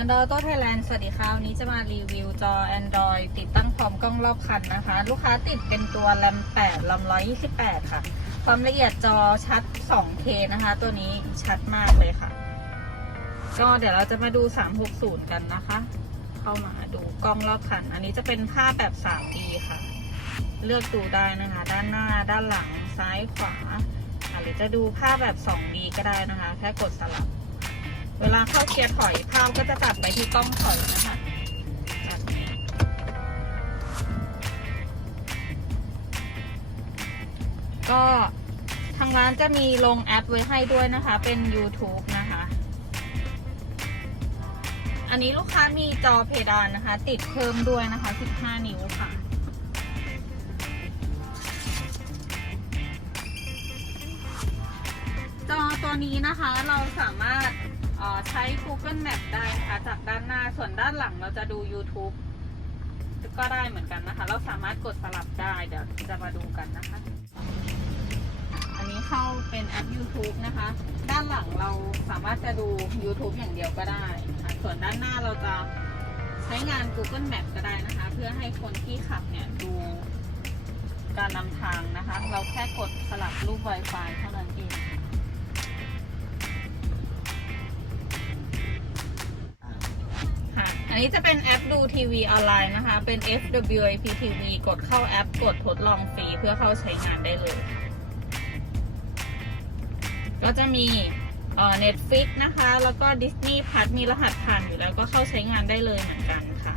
มันดอโต้ไทยแลนด์สวัสดีค่ะวันนี้จะมารีวิวจอ Android ติดตั้งพร้อมกล้องรอบคันนะคะ ลูกค้าติดเป็นตัว RAM 8 RAM 128 ค่ะ ความละเอียดจอชัด 2K นะคะ ตัวนี้ชัดมากเลยค่ะ ก็เดี๋ยวเราจะมาดู 360 กันนะคะ เข้ามาดูกล้องรอบคัน อันนี้จะเป็นภาพแบบ 3D ค่ะ เลือกดูได้นะคะ ด้านหน้าด้านหลังซ้ายขวาหรือจะดูภาพแบบ 2D ก็ได้นะคะ แค่กดสลับ เวลาเข้าเกียร์ถอยภาพก็จะตัดไปที่กล้องถอยนะคะก็ทางร้านจะมีลงแอปไว้ให้ด้วยนะคะ เป็น YouTube นะคะ อันนี้ลูกค้ามีจอเพดานนะคะ ติดเพิ่มด้วยนะคะ 15 นิ้วค่ะ จอตัวนี้นะคะเราสามารถ ช้ Google Map ได้นะคะจากด้านหน้าส่วนด้านหลังเราจะดู YouTube ก็ได้เหมือนกันนะคะ เราสามารถกดสลับได้เดี๋ยวจะมาดูกันนะคะ อันนี้เข้าเป็นแอป YouTube นะคะ ด้านหลังเราสามารถจะดู YouTube อย่างเดียวก็ได้ะส่วนด้านหน้าเราจะใช้งาน Google Map ก็ได้นะคะ เพื่อให้คนที่ขับเนี่ยดูการนำทางนะคะ เราแค่กดสลับรูป Wi-Fi เท่านั้นเอง นนี้จะเป็นแอปดูทีวีออนไลน์นะคะ เป็น FWIP TV กดเข้าแอปกดทดลองฟรีเพื่อเข้าใช้งานได้เลย ก็จะมีเอ่อ Netflix นะคะ แล้วก็ Disney Plus มีรหัสผ่านอยู่แล้วก็เข้าใช้งานได้เลยเหมือนกันค่ะ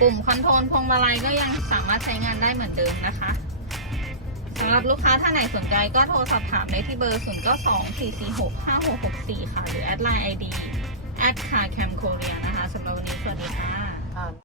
ปุ่มคอนโทรลพวงมาลัยก็ยังสามารถใช้งานได้เหมือนเดิมนะคะสำหรับลูกค้าท่านไหนสนใจก็โทรสอบถามได้ที่เบอร์ 0 9 2 4 4 6 5 6 6 4 ค่ะ หรือแอดไลน์ ID แอดค่ะแคมโคเรียนะคะสำหรับวันนี้สวัสดีค่ะ